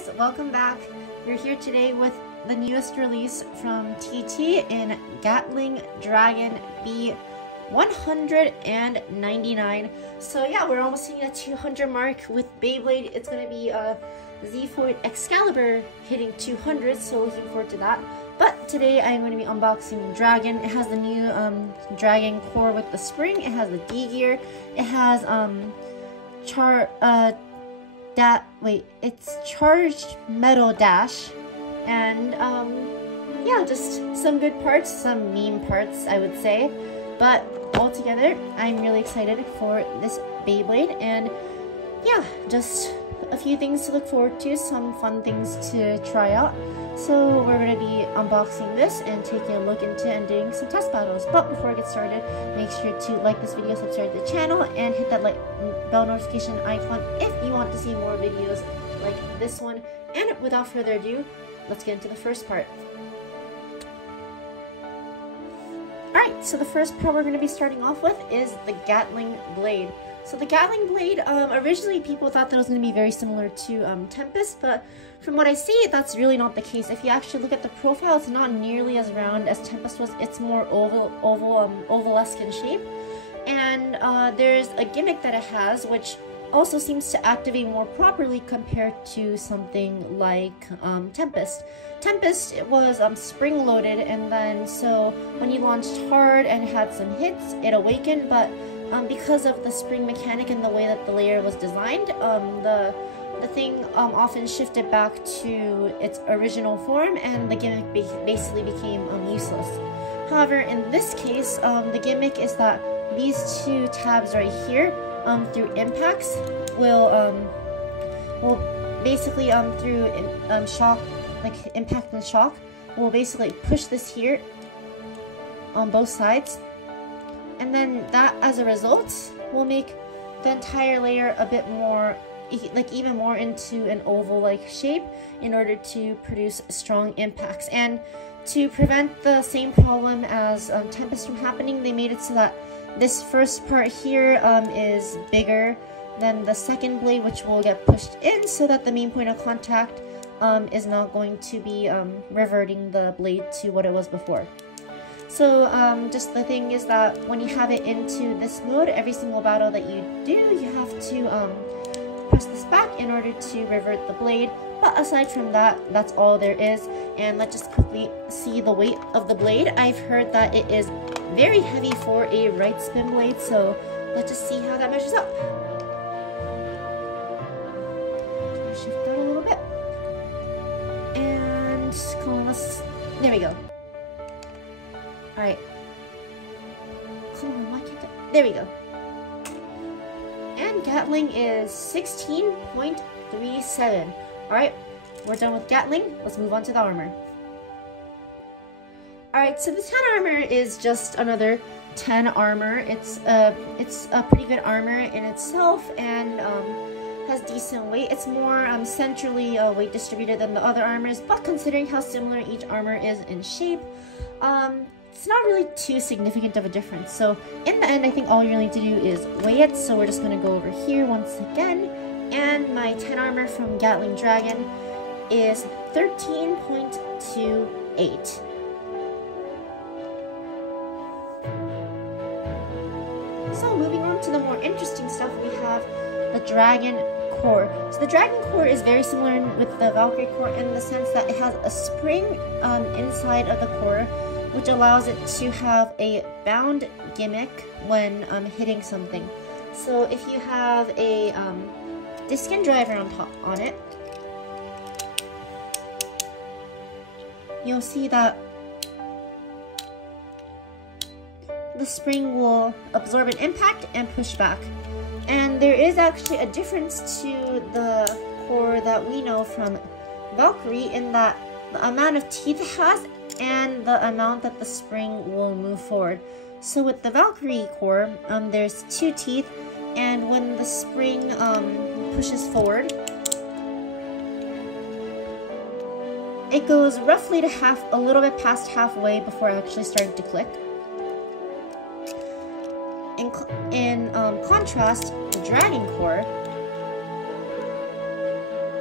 guys, welcome back. We're here today with the newest release from TT in Gatling Dragon B-199. So yeah, we're almost hitting that 200 mark with Beyblade. It's gonna be Z-Foid Excalibur hitting 200, so looking forward to that. But today I'm going to be unboxing Dragon. It has the new Dragon core with the spring. It has the D gear. It has it's charged metal dash, and yeah, just some good parts, some meme parts, I would say. But altogether, I'm really excited for this Beyblade, and yeah, just a few things to look forward to, some fun things to try out. So we're going to be unboxing this and taking a look into and doing some test battles. But before I get started, make sure to like this video, subscribe to the channel, and hit that bell notification icon if you want to see more videos like this one. And without further ado, let's get into the first part. Alright, so the first part we're going to be starting off with is the Gatling Blade. So the Gatling Blade, originally people thought that it was going to be very similar to Tempest, but from what I see, that's really not the case. If you actually look at the profile, it's not nearly as round as Tempest was. It's more oval-esque in shape. And there's a gimmick that it has, which also seems to activate more properly compared to something like Tempest. Tempest, it was spring-loaded, and then so when you launched hard and had some hits, it awakened, but because of the spring mechanic and the way that the layer was designed, the thing often shifted back to its original form, and the gimmick basically became useless. However, in this case, the gimmick is that these two tabs right here, through impacts, will basically through shock, like impact and shock, will basically push this here on both sides. And then that, as a result, will make the entire layer a bit more, like even more into an oval-like shape in order to produce strong impacts. And to prevent the same problem as Tempest from happening, they made it so that this first part here is bigger than the second blade, which will get pushed in, so that the main point of contact is not going to be reverting the blade to what it was before. So just the thing is that when you have it into this mode, every single battle that you do, you have to press this back in order to revert the blade. But aside from that, that's all there is. And let's just quickly see the weight of the blade. I've heard that it is very heavy for a right spin blade, so let's just see how that measures up. Shift that a little bit. And come on, there we go. Alright. Come on, why can't I? There we go. And Gatling is 16.37. Alright, we're done with Gatling. Let's move on to the armor. Alright, so the 10 armor is just another 10 armor. It's a pretty good armor in itself, and has decent weight. It's more centrally weight distributed than the other armors, but considering how similar each armor is in shape, it's not really too significant of a difference. So in the end, I think all you really need to do is weigh it. So we're just going to go over here once again, and my 10 armor from Gatling Dragon is 13.28. So moving on to the more interesting stuff, we have the Dragon core. So the Dragon core is very similar with the Valkyrie core in the sense that it has a spring inside of the core, which allows it to have a bound gimmick when hitting something. So if you have a disc and driver on it, you'll see that the spring will absorb an impact and push back. And there is actually a difference to the core that we know from Valkyrie in that the amount of teeth it has and the amount that the spring will move forward. So with the Valkyrie core, there's 2 teeth, and when the spring pushes forward, it goes roughly to a little bit past halfway before actually starting to click. In contrast, the Dragon core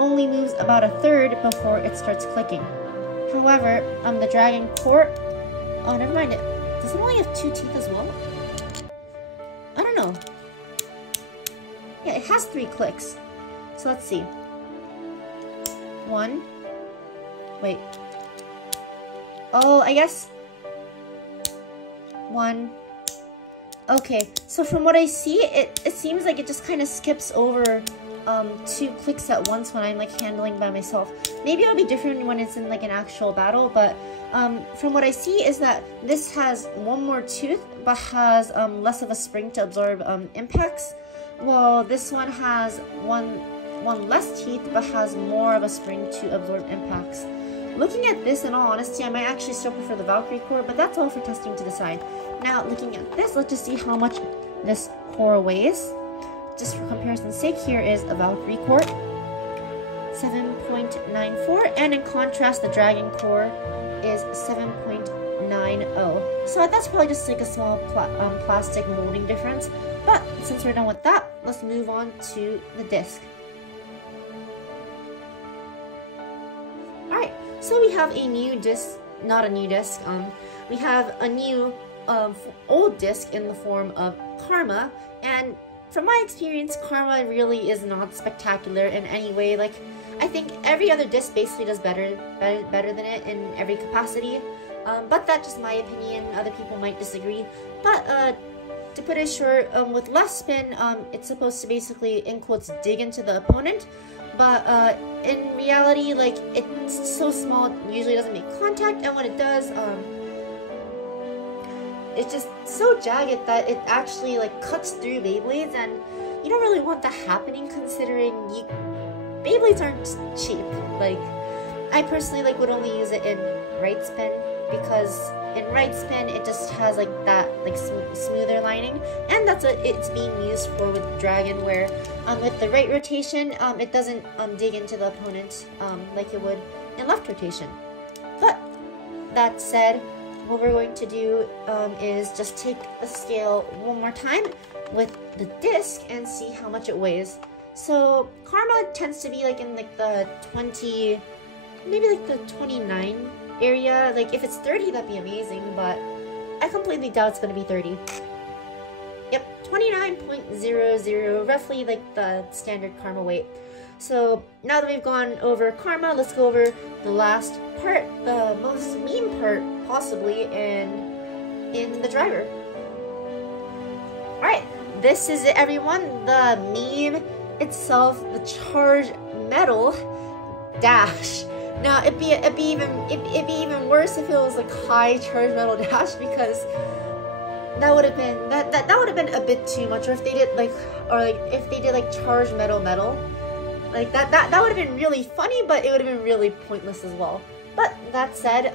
only moves about a third before it starts clicking. However, the dragon core, oh never mind, does it only have 2 teeth as well? I don't know. Yeah, it has 3 clicks. So let's see. 1. Wait. Oh, I guess 1. Okay, so from what I see, it seems like it just kind of skips over 2 clicks at once when I'm like handling by myself. Maybe it'll be different when it's in like an actual battle, but from what I see is that this has 1 more tooth but has less of a spring to absorb impacts, while this one has one less teeth but has more of a spring to absorb impacts. Looking at this, in all honesty, I might actually still prefer the Valkyrie core, but that's all for testing to decide. Now, looking at this, let's just see how much this core weighs. Just for comparison's sake, here is a Valkyrie core, 7.94, and in contrast, the Dragon core is 7.90. So that's probably just like a small plastic molding difference. But since we're done with that, let's move on to the disc. Alright, so we have a new disc, not a new disc, we have a new old disc in the form of Karma, and from my experience, Karma really is not spectacular in any way. Like, I think every other disc basically does better than it in every capacity, but that's just my opinion. Other people might disagree, but to put it short, with less spin, it's supposed to basically, in quotes, dig into the opponent. But in reality, like, it's so small, it usually doesn't make contact, and when it does, it's just so jagged that it actually like cuts through Beyblades, and you don't really want that happening considering Beyblades aren't cheap. Like, I personally like would only use it in right spin, because in right spin it just has like that like smoother lining, and that's what it's being used for with Dragon, where with the right rotation it doesn't dig into the opponent like it would in left rotation. But that said, what we're going to do is just take a scale one more time with the disc and see how much it weighs. So Karma tends to be like in like the 20, maybe like the 29 area. Like if it's 30, that'd be amazing, but I completely doubt it's going to be 30. Yep, 29.00, roughly like the standard Karma weight. So now that we've gone over Karma, let's go over the last part, the most meme part possibly in the driver. Alright, this is it, everyone. The meme itself, the charge metal dash. Now it'd be even worse if it was like high charge metal dash, because that would have been that would have been a bit too much. Or if they did like if they did like charge metal, like that would have been really funny, but it would have been really pointless as well. But that said,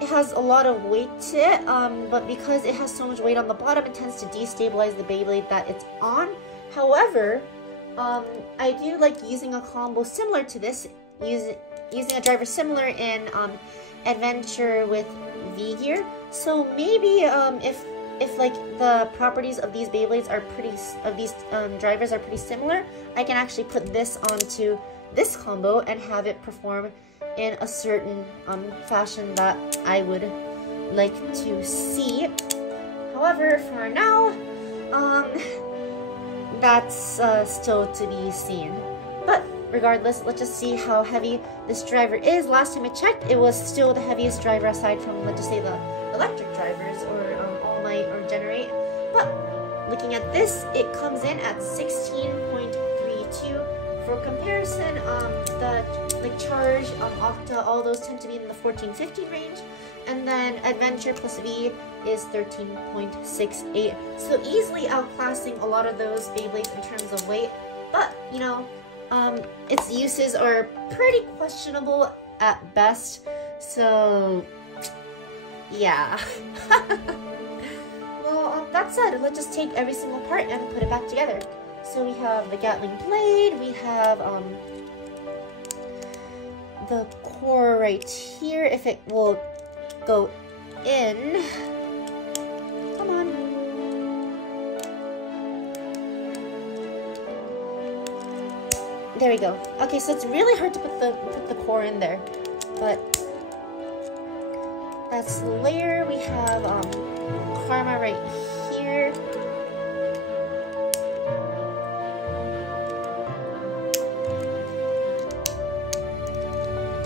it has a lot of weight to it, but because it has so much weight on the bottom, it tends to destabilize the Beyblade that it's on. However, I do like using a combo similar to this, using a driver similar in Adventure with V-Gear. So maybe if like the properties of these Beyblades are drivers are pretty similar, I can actually put this onto this combo and have it perform in a certain fashion that I would like to see. However, for now, that's still to be seen. But regardless, let's just see how heavy this driver is. Last time I checked, it was still the heaviest driver aside from, let's just say, the electric drivers or All Might or Generate. But looking at this, it comes in at 16.32. For comparison, the Charge, Octa, all those tend to be in the 14-15 range, and then Adventure plus V is 13.68. So easily outclassing a lot of those Beyblades in terms of weight, but you know, its uses are pretty questionable at best. So yeah. Well, that said, let's just take every single part and put it back together. So we have the Gatling blade, we have the core right here, if it will go in. Come on. there we go. Okay, so it's really hard to put the core in there, but that's the layer. We have Karma right here.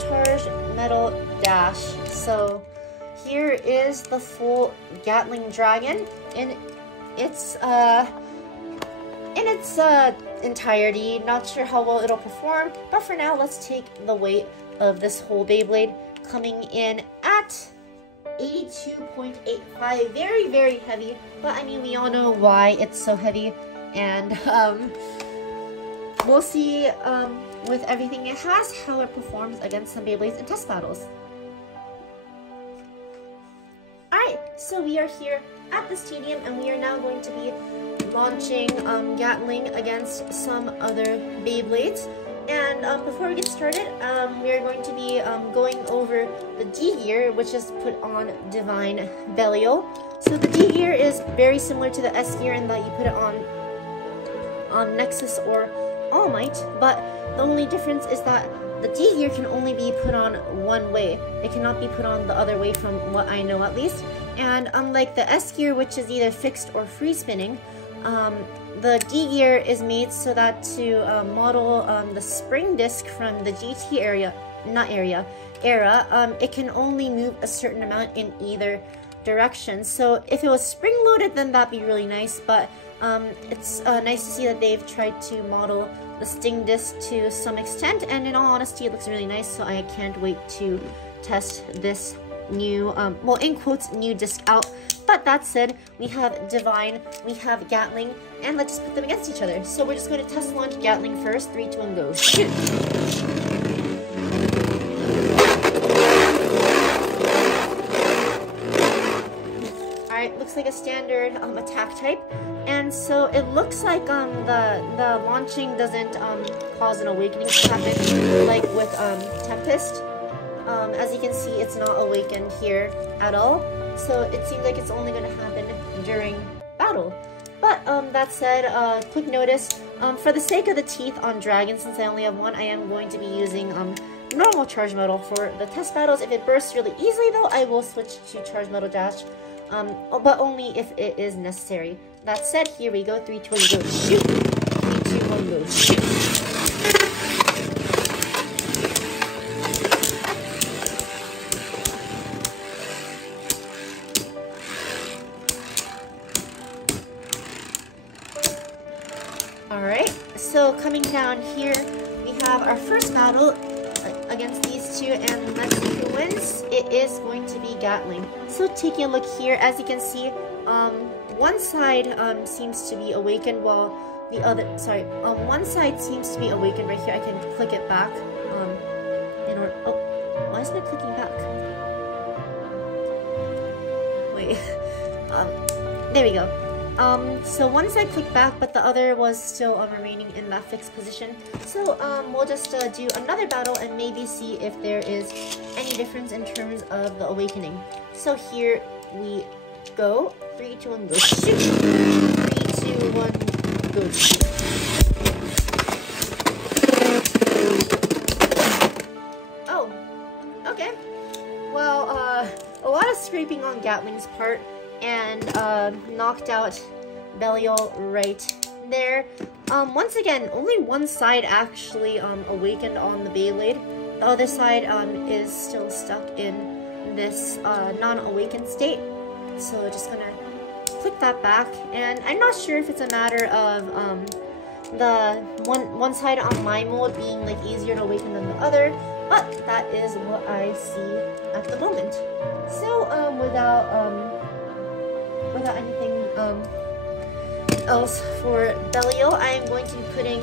Charged metal dash. So here is the full Gatling Dragon in its entirety. Not sure how well it'll perform, but for now, let's take the weight of this whole Beyblade, coming in at 82.85. Very, very heavy, but I mean, we all know why it's so heavy, and we'll see with everything it has how it performs against some Beyblades in test battles. Alright, so we are here at the stadium, and we are now going to be launching Gatling against some other Beyblades. And before we get started, we are going to be going over the D gear, which is put on Divine Belial. So the D gear is very similar to the S gear in that you put it on Nexus or All Might, but the only difference is that the D gear can only be put on one way. It cannot be put on the other way, from what I know at least. And unlike the S gear, which is either fixed or free spinning, the D gear is made so that to model the spring disc from the GT era, it can only move a certain amount in either direction. So if it was spring loaded, then that'd be really nice, but it's nice to see that they've tried to model the sting disc to some extent, and in all honesty, it looks really nice, so I can't wait to test this new, well, in quotes, new disc out. But that said, we have Divine, we have Gatling, and let's just put them against each other. So we're just going to test launch Gatling first. 3, 2, 1, go. Shoot! Alright, looks like a standard attack type. And so it looks like the launching doesn't cause an awakening to happen like with Tempest. As you can see, it's not awakened here at all. So it seems like it's only going to happen during battle. But that said, quick notice, for the sake of the teeth on Dragon, since I only have one, I am going to be using normal charge metal for the test battles. If it bursts really easily though, I will switch to charge metal dash, but only if it is necessary. That said, here we go. 3, 2, 1, go. Shoot! 3, 2, 1, go. Shoot! Alright, so coming down here, we have our first battle against these two, and let's see who wins. It is going to be Gatling. So taking a look here, as you can see, one side seems to be awakened while the other, one side seems to be awakened right here. I can click it back, in order, oh, why isn't it clicking back? Wait, there we go. So one side clicked back, but the other was still remaining in that fixed position. So we'll just do another battle and maybe see if there is any difference in terms of the awakening. So here we go. 3, 2, 1, go. Shoot! 3, 2, 1, go. Shoot! Oh, okay. Well, a lot of scraping on Gatling's part, and knocked out Belial right there. Once again, only one side actually awakened on the Beyblade. The other side is still stuck in this non-awakened state. So just gonna click that back, and I'm not sure if it's a matter of the one side on my mode being like easier to awaken than the other, but that is what I see at the moment. So without anything else for Belial, I am going to be putting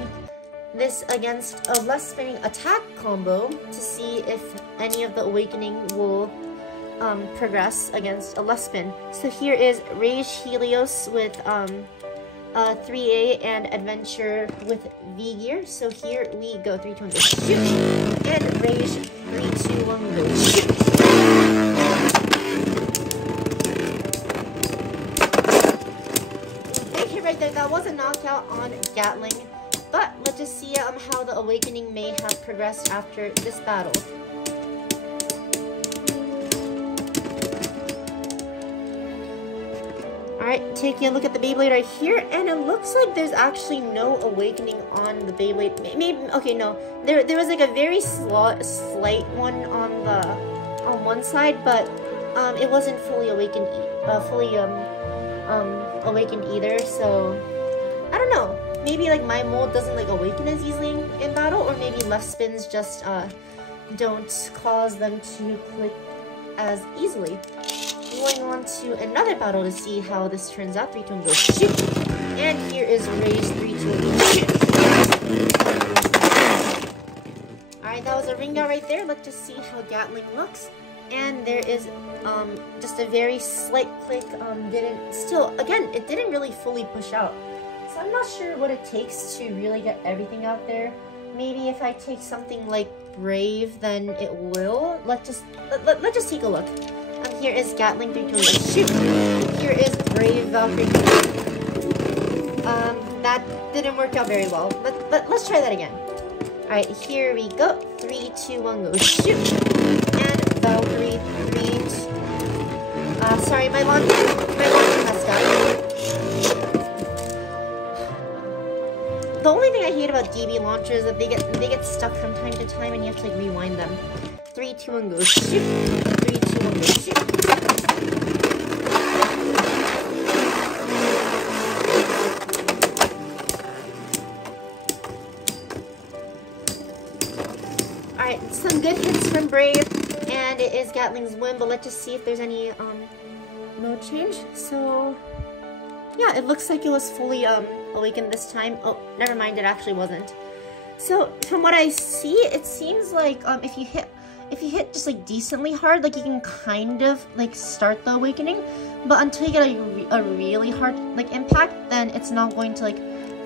this against a less spinning attack combo to see if any of the awakening will progress against a less spin. So here is Rage Helios with 3A and Adventure with V gear. So here we go. 3, 2, 1, go. Shoot! And Rage. 3, 2, 1, go. Shoot! Right there, that was a knockout on Gatling, but let's let's just see how the awakening may have progressed after this battle. Alright, taking a look at the Beyblade right here, and it looks like there's actually no awakening on the Beyblade. Maybe, okay, no. There was like a very slight one on one side, but it wasn't fully awakened awakened either, so I don't know. Maybe like my mold doesn't like awaken as easily in battle, or maybe left spins just don't cause them to click as easily. Going on to another battle to see how this turns out. 3, 2, 1, go shoot! And here is Ray's 3, 2, 1, go shoot! Alright, that was a ring out right there. Let's just see how Gatling looks. And there is just a very slight click. It didn't really fully push out. So I'm not sure what it takes to really get everything out there. Maybe if I take something like Brave, then it will. Let's just take a look. Here is Gatling 3, 2, 1, let's shoot. Here is Brave Valkyrie. That didn't work out very well. But let's try that again. Alright, here we go. 3, 2, 1, go shoot. And Valkyrie 3. Sorry, my launch messed up. The only thing I hate about DB launchers is that they get stuck from time to time and you have to like rewind them. 3, 2, 1, go shoot. 3, 2, 1, go shoot. Alright, some good hits from Brave, and it is Gatling's win, but let's just see if there's any mode change. So yeah, it looks like it was fully awakened this time. Oh, never mind, it actually wasn't. So from what I see, it seems like if you hit just like decently hard, like you can kind of like start the awakening, but until you get a really hard like impact, then it's not going to like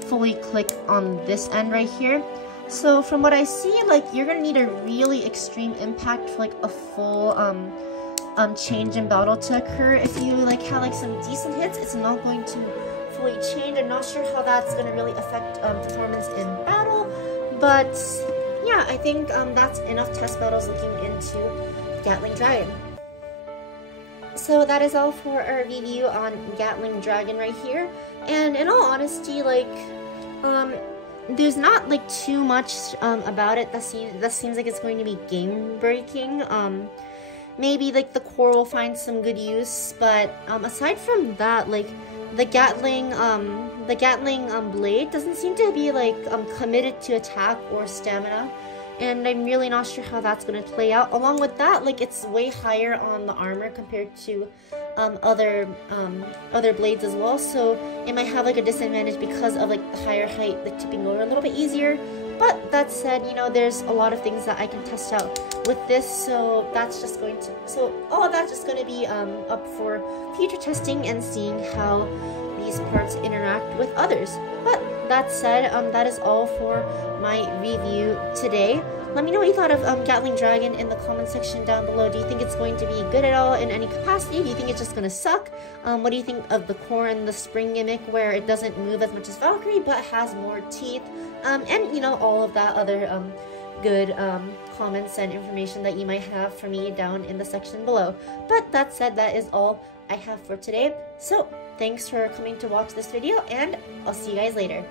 fully click on this end right here. So from what I see, like you're gonna need a really extreme impact for like a full change in battle to occur. If you like have like some decent hits, it's not going to fully change. I'm not sure how that's gonna really affect performance in battle, but yeah, I think that's enough test battles looking into Gatling Dragon. So that is all for our review on Gatling Dragon right here. And in all honesty, like there's not like too much about it that seems like it's going to be game breaking. Maybe like the core will find some good use, but aside from that, like the Gatling blade doesn't seem to be like committed to attack or stamina, and I'm really not sure how that's going to play out. Along with that, like it's way higher on the armor compared to other blades as well, so it might have like a disadvantage because of like the higher height, like tipping over a little bit easier. But that said, you know, there's a lot of things that I can test out with this, so all of that's just going to be up for future testing and seeing how these parts interact with others. But that said, that is all for my review today. Let me know what you thought of Gatling Dragon in the comment section down below. Do you think it's going to be good at all in any capacity? Do you think it's just going to suck? What do you think of the core and the spring gimmick where it doesn't move as much as Valkyrie but has more teeth? And you know, all of that other good comments and information that you might have for me down in the section below. But that said, that is all I have for today. So thanks for coming to watch this video, and I'll see you guys later.